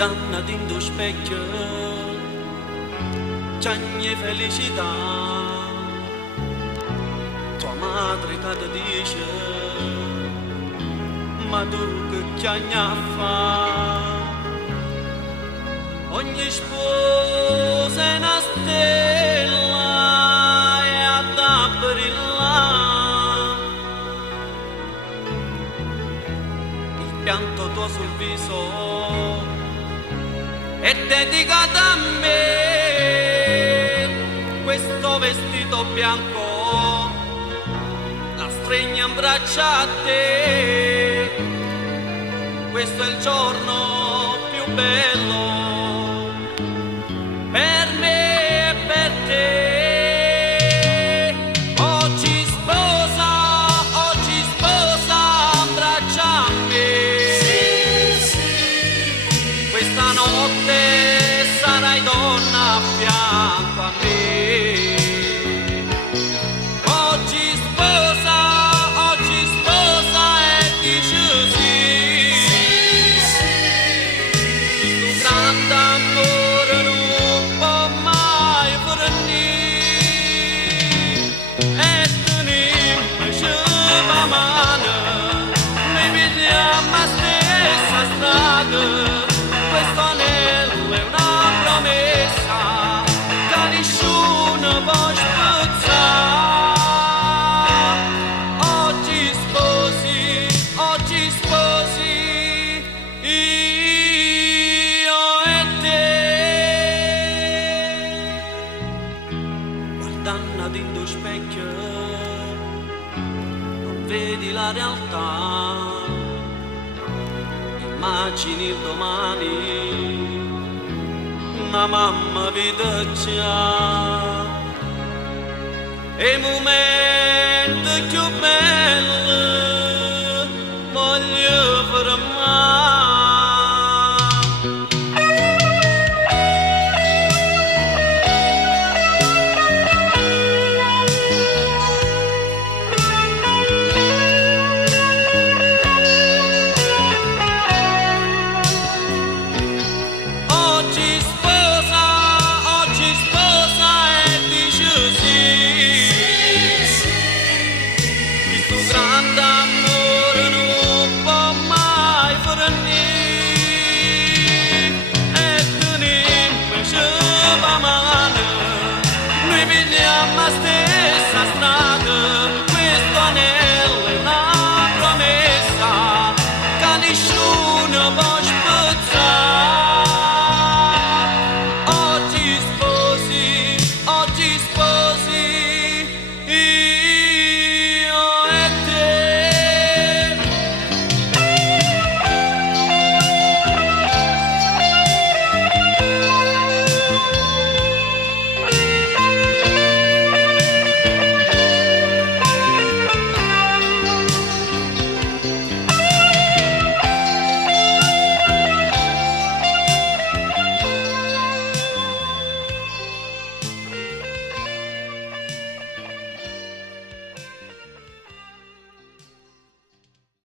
guardando in tuo specchio c'è ogni felicità, tua madre che ti dice ma tu che chiagna fa, ogni sposa è una stella e ad brillare, il pianto tuo sul viso è dedicato a me, questo vestito bianco, la stregna in braccia a te, questo è il giorno più bello per me e per te. Oggi sposa, abbraccia me, questa notte sarai donna a fianco a me. Oggi sposa e dice sì, questo grande amore non può mai finire, e tenimmoci la mano, noi vediamo la stessa strada. Questo anello è una promessa che nessuno può spezzare. Oggi sposi io e te. Guardando in tuo specchio non vedi la realtà, immagini il domani, una mamma vita già, e i momenti più belli voglio fermare. Oggi sposa e dice sì, questo grande amore non può mai finire, e tenimmoci la mano, noi vediamo la stessa strada. Questo anello è una promessa che nessuno può